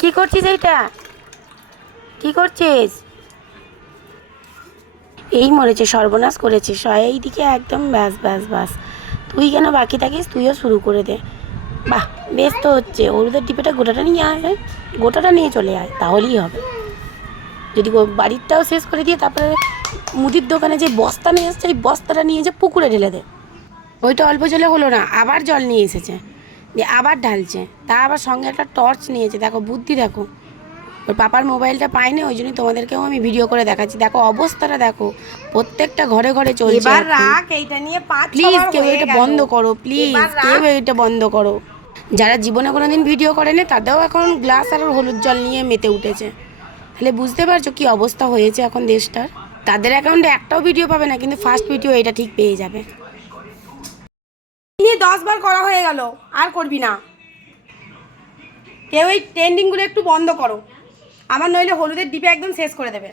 কি করছিস এইটা? কি করছিস? এই মরেছে, সর্বনাশ করেছে এইদিকে একদম। ব্যাস ব্যাস ব্যাস, তুই কেন বাকি থাকিস? তুইও শুরু করে দে। বাহ, বেশ তো হচ্ছে। হলুদের ডিপেটা গোটাটা নিয়ে আয়, গোটাটা নিয়ে চলে আয়, তাহলেই হবে। যদি বাড়িরটাও শেষ করে দিয়ে তারপরে মুদির দোকানে যে বস্তা নিয়ে এসছে, ওই বস্তাটা নিয়ে যে পুকুরে ঢেলে দে। ওইটা অল্প জলে হলো না, আবার জল নিয়ে এসেছে, দিয়ে আবার ঢালছে। তা আবার সঙ্গে একটা টর্চ নিয়েছে। দেখো বুদ্ধি, দেখো। ওর পাপার মোবাইলটা পাইনি, ওই জন্যই তোমাদেরকেও আমি ভিডিও করে দেখাচ্ছি। দেখো অবস্থাটা দেখো, প্রত্যেকটা ঘরে ঘরে চলছে। এবার রাখ, এইটা নিয়ে 5-6 প্লিজ বার কেউ হয়ে এটা গেল। বন্ধ করো, প্লিজ এবার কেউ রাখ। এটা বন্ধ করো। যারা জীবনে কোনোদিন ভিডিও করেনি তাদেরও এখন গ্লাস আর হলুদ জল নিয়ে মেতে উঠেছে। তাহলে বুঝতে পারছো কি অবস্থা হয়েছে এখন দেশটার। তাদের অ্যাকাউন্টে একটাও ভিডিও পাবে না, কিন্তু ফার্স্ট ভিডিও এটা ঠিক পেয়ে যাবে। নিয়ে 10 বার করা হয়ে গেল, আর করবি না। কেউ এই ট্রেন্ডিংগুলো একটু বন্ধ করো, আমার নইলে হলুদের ডিপে একদম শেষ করে দেবে।